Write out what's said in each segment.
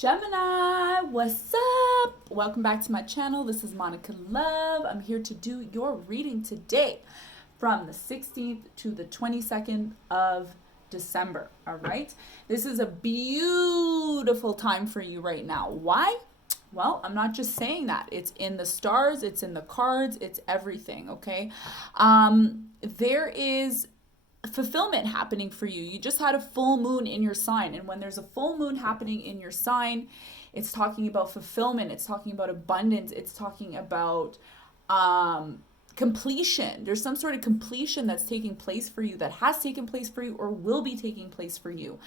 Gemini, what's up? Welcome back to my channel. This is Monica Love. I'm here to do your reading today from the 16th to the 22nd of December. All right. This is a beautiful time for you right now. Why? Well, I'm not just saying that. It's in the stars, it's in the cards, it's everything, okay? There is fulfillment happening for you. You just had a full moon in your sign, and when there's a full moon happening in your sign, it's talking about fulfillment, it's talking about abundance, it's talking about completion. There's some sort of completion that's taking place for you, that has taken place for you, or will be taking place for you.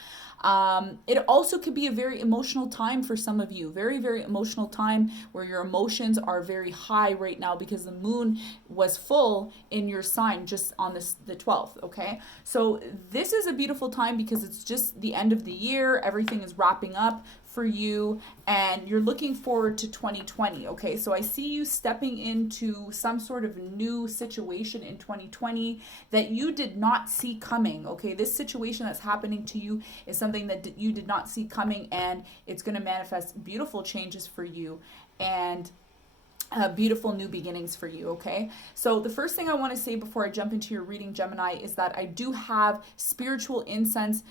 It also could be a very emotional time for some of you. Very, very emotional time where your emotions are very high right now because the moon was full in your sign just on the 12th, okay? So this is a beautiful time because it's just the end of the year. Everything is wrapping up for you and you're looking forward to 2020, okay? So I see you stepping into some sort of new situation in 2020 that you did not see coming, okay? This situation that's happening to you is something that you did not see coming, and it's going to manifest beautiful changes for you and beautiful new beginnings for you, okay? So the first thing I want to say before I jump into your reading, Gemini, is that I do have spiritual incense,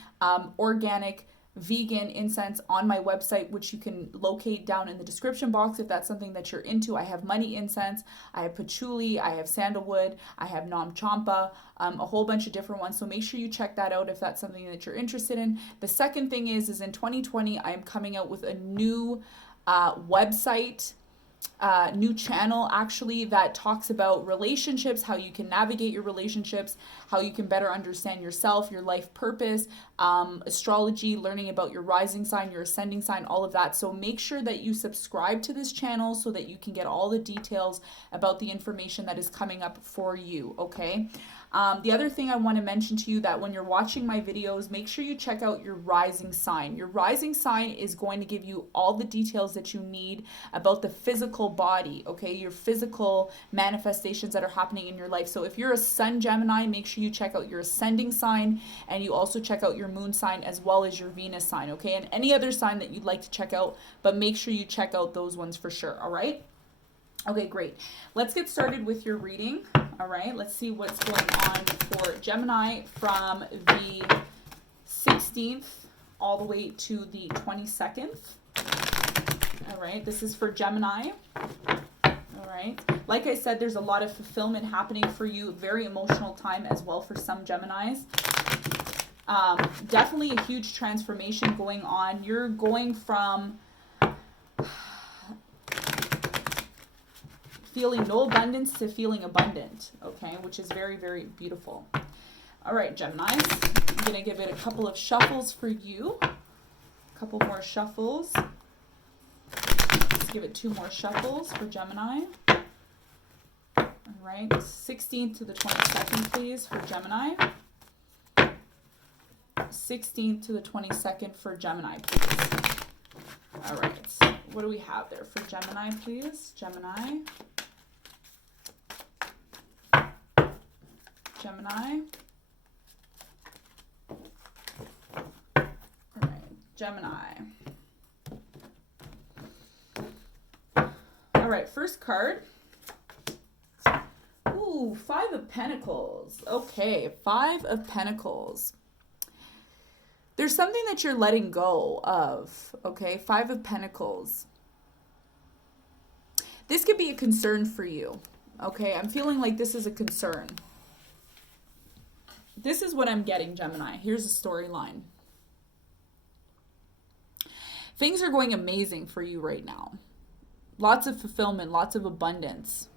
organic vegan incense on my website, which you can locate down in the description box if that's something that you're into. I have money incense, I have patchouli, I have sandalwood, I have nam champa, a whole bunch of different ones. So make sure you check that out if that's something that you're interested in. The second thing is in 2020, I am coming out with a new website, new channel actually, that talks about relationships, how you can navigate your relationships, how you can better understand yourself, your life purpose, astrology, learning about your rising sign, your ascending sign, all of that. So make sure that you subscribe to this channel so that you can get all the details about the information that is coming up for you, okay? The other thing I want to mention to you, that when you're watching my videos, make sure you check out your rising sign. Your rising sign is going to give you all the details that you need about the physical body, okay? Your physical manifestations that are happening in your life. So if you're a Sun Gemini, make sure you check out your ascending sign, and you also check out your moon sign as well as your Venus sign, okay? And any other sign that you'd like to check out, but make sure you check out those ones for sure, all right? Okay, great. Let's get started with your reading. All right, let's see what's going on for Gemini from the 16th all the way to the 22nd. All right, this is for Gemini. All right, like I said, there's a lot of fulfillment happening for you. Very emotional time as well for some Geminis. Definitely a huge transformation going on. You're going from feeling no abundance to feeling abundant, okay, which is very, very beautiful. All right, Geminis, I'm going to give it a couple of shuffles for you. A couple more shuffles. Let's give it 2 more shuffles for Gemini. All right, 16th to the 22nd, please, for Gemini. 16th to the 22nd for Gemini, please. All right, what do we have there for Gemini, please? Gemini. Gemini. All right, Gemini. All right, first card. Ooh, 5 of Pentacles. Okay, 5 of Pentacles. There's something that you're letting go of, okay? 5 of Pentacles. This could be a concern for you, okay? I'm feeling like this is a concern. This is what I'm getting, Gemini. Here's the storyline. Things are going amazing for you right now. Lots of fulfillment, lots of abundance.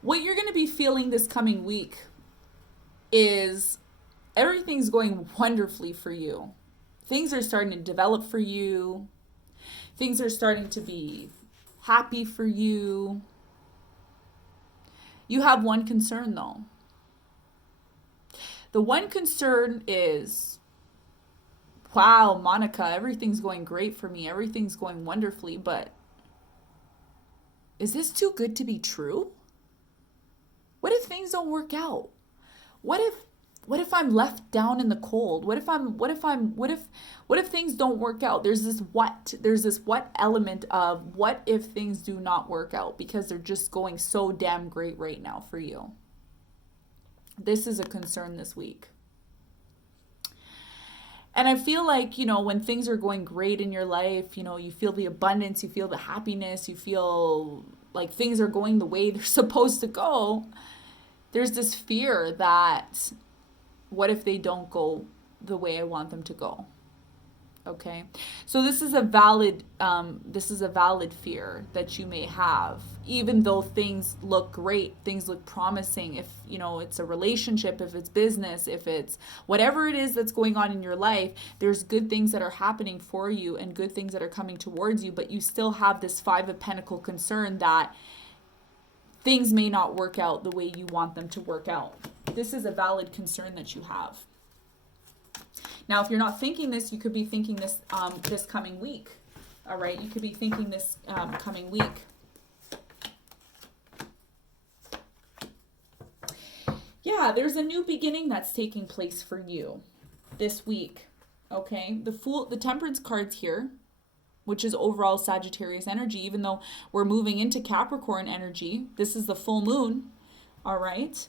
What you're going to be feeling this coming week is everything's going wonderfully for you. Things are starting to develop for you. Things are starting to be happy for you. You have one concern, though. The one concern is, wow, Monica, everything's going great for me. Everything's going wonderfully, but is this too good to be true? What if things don't work out? What if What if I'm left down in the cold? What if things don't work out? There's this what element of what if things do not work out because they're just going so damn great right now for you. This is a concern this week. And I feel like, when things are going great in your life, you feel the abundance, you feel the happiness, you feel like things are going the way they're supposed to go. There's this fear that what if they don't go the way I want them to go? Okay. So this is a valid fear that you may have, even though things look great, things look promising. If, it's a relationship, if it's business, if it's whatever it is that's going on in your life, there's good things that are happening for you and good things that are coming towards you, but you still have this Five of Pentacles concern that things may not work out the way you want them to work out. This is a valid concern that you have. Now, if you're not thinking this, you could be thinking this this coming week. All right, you could be thinking this coming week. Yeah, there's a new beginning that's taking place for you this week. Okay, the Temperance card's here, which is overall Sagittarius energy. Even though we're moving into Capricorn energy, this is the full moon. All right.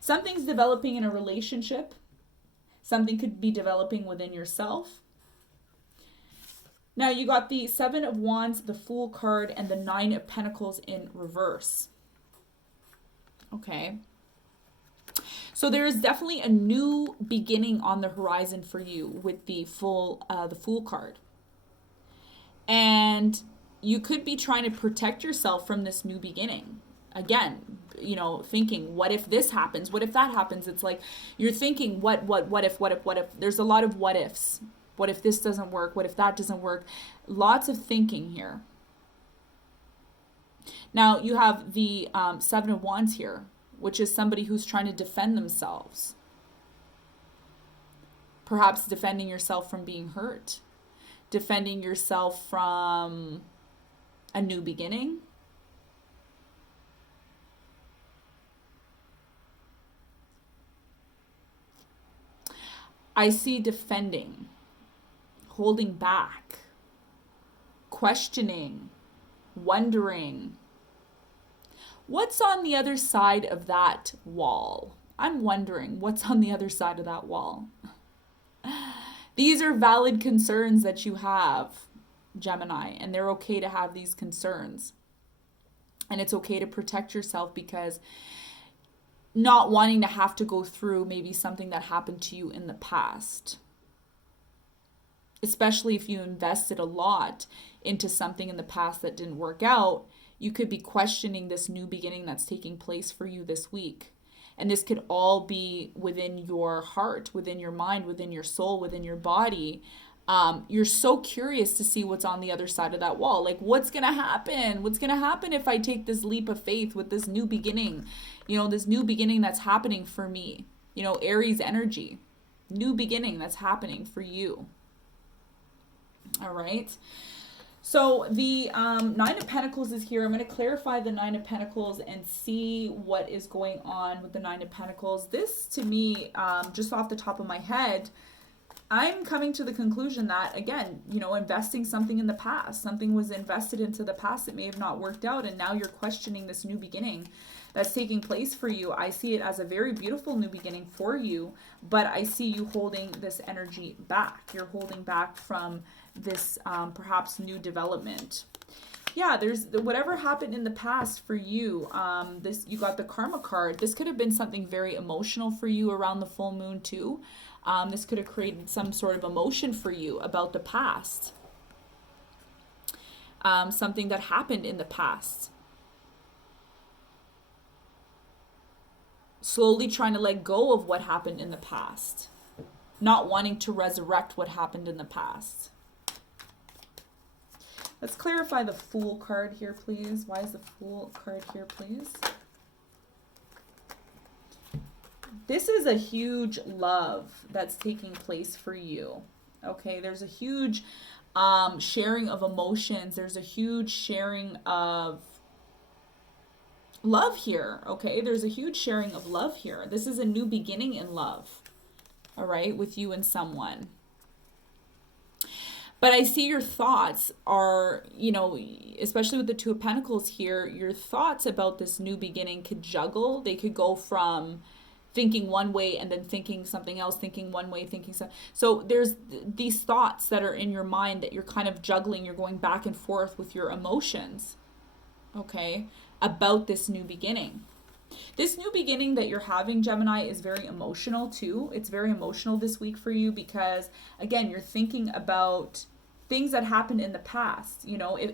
Something's developing in a relationship. Something could be developing within yourself. Now you got the Seven of Wands, the Fool card, and the Nine of Pentacles in reverse. Okay. So there is definitely a new beginning on the horizon for you with the Fool card. And you could be trying to protect yourself from this new beginning. Again, thinking, what if this happens? What if that happens? It's like you're thinking, what if? There's a lot of what ifs. What if this doesn't work? What if that doesn't work? Lots of thinking here. Now you have the Seven of Wands here, which is somebody who's trying to defend themselves. Perhaps defending yourself from being hurt. Defending yourself from a new beginning. I see defending, holding back, questioning, wondering. What's on the other side of that wall? I'm wondering what's on the other side of that wall. These are valid concerns that you have, Gemini, and they're okay to have these concerns. And it's okay to protect yourself because not wanting to have to go through maybe something that happened to you in the past. Especially if you invested a lot into something in the past that didn't work out, you could be questioning this new beginning that's taking place for you this week. And this could all be within your heart, within your mind, within your soul, within your body. You're so curious to see what's on the other side of that wall. Like, what's going to happen? What's going to happen if I take this leap of faith with this new beginning? This new beginning that's happening for me. Aries energy. New beginning that's happening for you. All right. So the Nine of Pentacles is here. I'm going to clarify the Nine of Pentacles and see what is going on with the Nine of Pentacles. This, to me, just off the top of my head, I'm coming to the conclusion that, again, investing something in the past, something was invested into the past that may have not worked out, and now you're questioning this new beginning that's taking place for you. I see it as a very beautiful new beginning for you, but I see you holding this energy back. You're holding back from this perhaps new development. Yeah, there's whatever happened in the past for you. You got the Karma card. This could have been something very emotional for you around the full moon too. This could have created some sort of emotion for you about the past. Something that happened in the past. Slowly trying to let go of what happened in the past. Not wanting to resurrect what happened in the past. Let's clarify the Fool card here, please. Why is the Fool card here, please? This is a huge love that's taking place for you. Okay, there's a huge sharing of emotions. There's a huge sharing of love here, okay? There's a huge sharing of love here. This is a new beginning in love, all right, with you and someone. But I see your thoughts are, especially with the Two of Pentacles here, your thoughts about this new beginning could juggle. They could go from thinking one way and then thinking something else, thinking one way, thinking something. So there's these thoughts that are in your mind that you're kind of juggling. You're going back and forth with your emotions, okay, about this new beginning. This new beginning that you're having, Gemini, is very emotional too. It's very emotional this week for you because, again, you're thinking about things that happened in the past,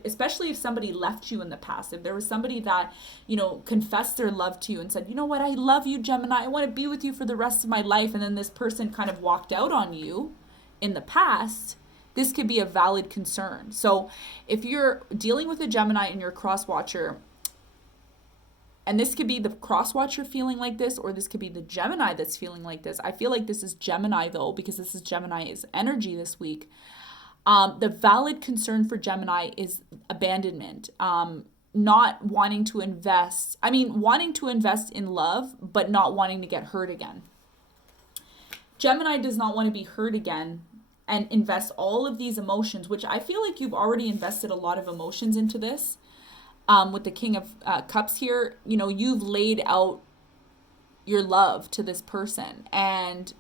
especially if somebody left you in the past. If there was somebody that, confessed their love to you and said, you know what, I love you, Gemini. I want to be with you for the rest of my life. And then this person kind of walked out on you in the past. This could be a valid concern. So if you're dealing with a Gemini and you're a cross watcher, and this could be the cross watcher feeling like this, or this could be the Gemini that's feeling like this. I feel like this is Gemini though, because this is Gemini's energy this week. The valid concern for Gemini is abandonment, not wanting to invest. Wanting to invest in love, but not wanting to get hurt again. Gemini does not want to be hurt again and invest all of these emotions, which I feel like you've already invested a lot of emotions into this. With the King of Cups here, you've laid out your love to this person, and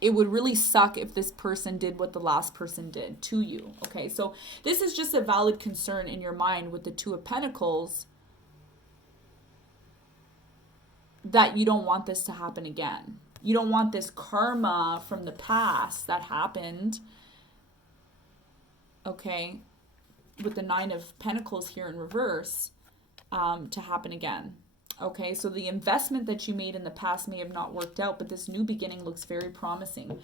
it would really suck if this person did what the last person did to you. Okay, so this is just a valid concern in your mind with the Two of Pentacles, that you don't want this to happen again. You don't want this karma from the past that happened, okay, with the Nine of Pentacles here in reverse, to happen again. Okay, so the investment that you made in the past may have not worked out, but this new beginning looks very promising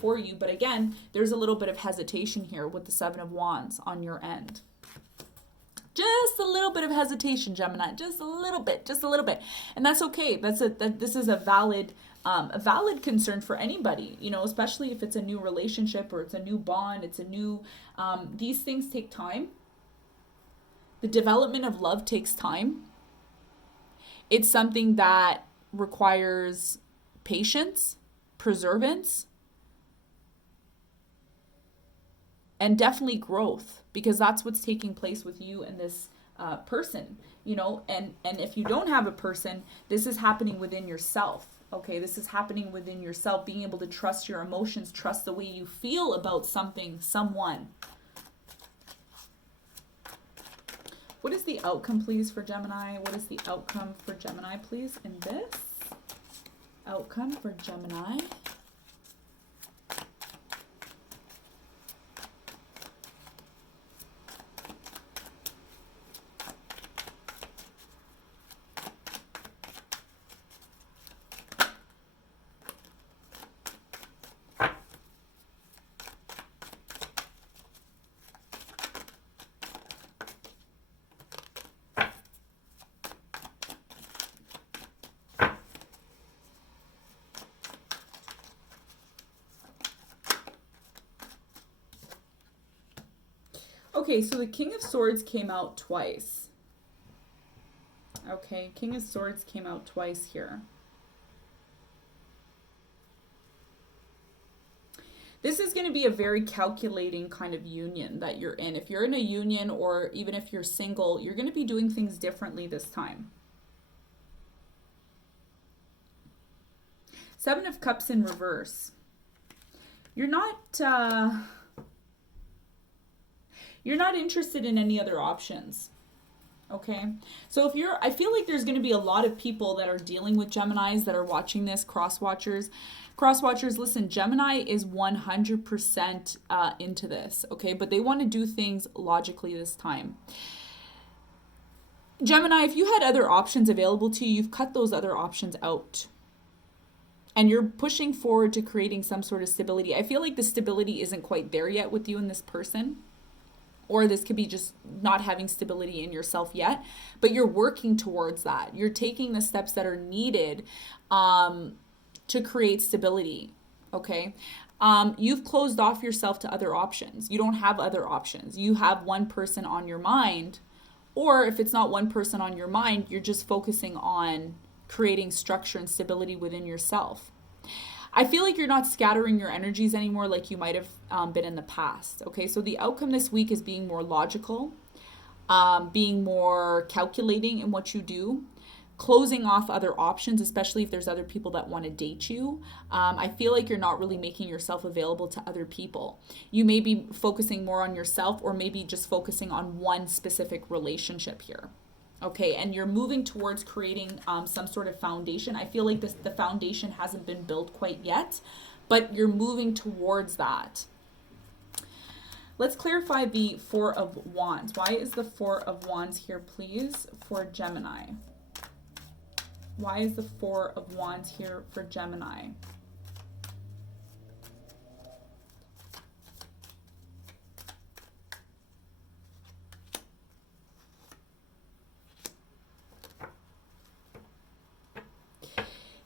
for you. But again, there's a little bit of hesitation here with the Seven of Wands on your end. Just a little bit of hesitation, Gemini. Just a little bit. And that's okay. This is a valid concern for anybody, especially if it's a new relationship or it's a new bond, it's a new, these things take time. The development of love takes time. It's something that requires patience, perseverance, and definitely growth, because that's what's taking place with you and this person, and if you don't have a person, this is happening within yourself. Okay, this is happening within yourself, being able to trust your emotions, trust the way you feel about something, someone. What is the outcome, please, for Gemini? What is the outcome for Gemini, please, in this? Outcome for Gemini. Okay, so the King of Swords came out twice. Okay, King of Swords came out twice here. This is going to be a very calculating kind of union that you're in. If you're in a union, or even if you're single, you're going to be doing things differently this time. Seven of Cups in reverse. You're not interested in any other options. Okay, so I feel like there's going to be a lot of people that are dealing with Geminis that are watching this, cross watchers, listen, Gemini is 100% into this, okay, but they want to do things logically this time. Gemini, if you had other options available to you, you've cut those other options out. And you're pushing forward to creating some sort of stability. I feel like the stability isn't quite there yet with you and this person. Or this could be just not having stability in yourself yet, but you're working towards that. You're taking the steps that are needed to create stability, okay? You've closed off yourself to other options. You don't have other options. You have one person on your mind Or if it's not one person on your mind, you're just focusing on creating structure and stability within yourself. I feel like you're not scattering your energies anymore like you might have been in the past. Okay, so the outcome this week is being more logical, being more calculating in what you do, closing off other options, especially if there's other people that want to date you. I feel like you're not really making yourself available to other people. You may be focusing more on yourself, or maybe just focusing on one specific relationship here. Okay, and you're moving towards creating some sort of foundation. I feel like the foundation hasn't been built quite yet, but you're moving towards that. Let's clarify the Four of Wands. Why is the Four of Wands here, please, for Gemini? Why is the Four of Wands here for Gemini?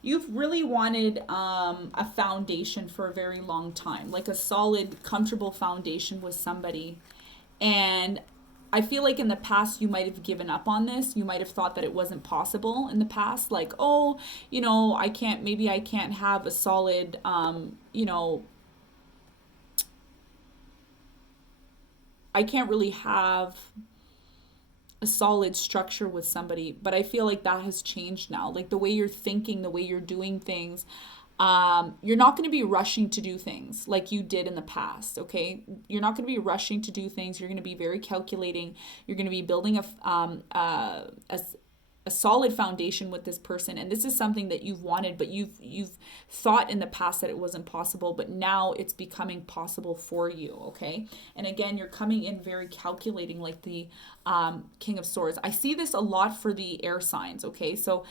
You've really wanted a foundation for a very long time, like a solid, comfortable foundation with somebody. And I feel like in the past you might have given up on this. You might have thought that it wasn't possible in the past. Like, oh, maybe I can't have a solid, I can't really have a solid structure with somebody. But I feel like that has changed now. Like the way you're thinking, the way you're doing things, you're not going to be rushing to do things like you did in the past. Okay, you're not going to be rushing to do things. You're going to be very calculating. You're going to be building a solid foundation with this person, and this is something that you've wanted, but you've thought in the past that it wasn't possible, but now it's becoming possible for you. Okay, and again, you're coming in very calculating, like the King of Swords. I see this a lot for the air signs. Okay, so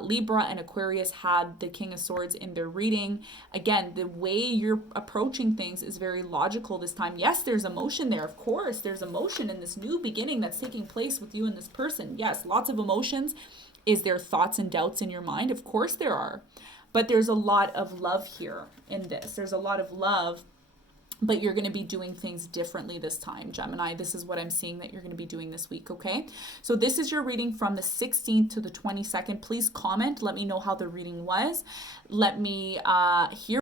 Libra and Aquarius had the King of Swords in their reading. Again, the way you're approaching things is very logical this time. Yes, there's emotion there. Of course, there's emotion in this new beginning that's taking place with you and this person. Yes, lots of emotions. Is there thoughts and doubts in your mind? Of course there are. But there's a lot of love here in this. There's a lot of love, but you're going to be doing things differently this time, Gemini. This is what I'm seeing that you're going to be doing this week, okay? So this is your reading from the 16th to the 22nd. Please comment. Let me know how the reading was. Let me hear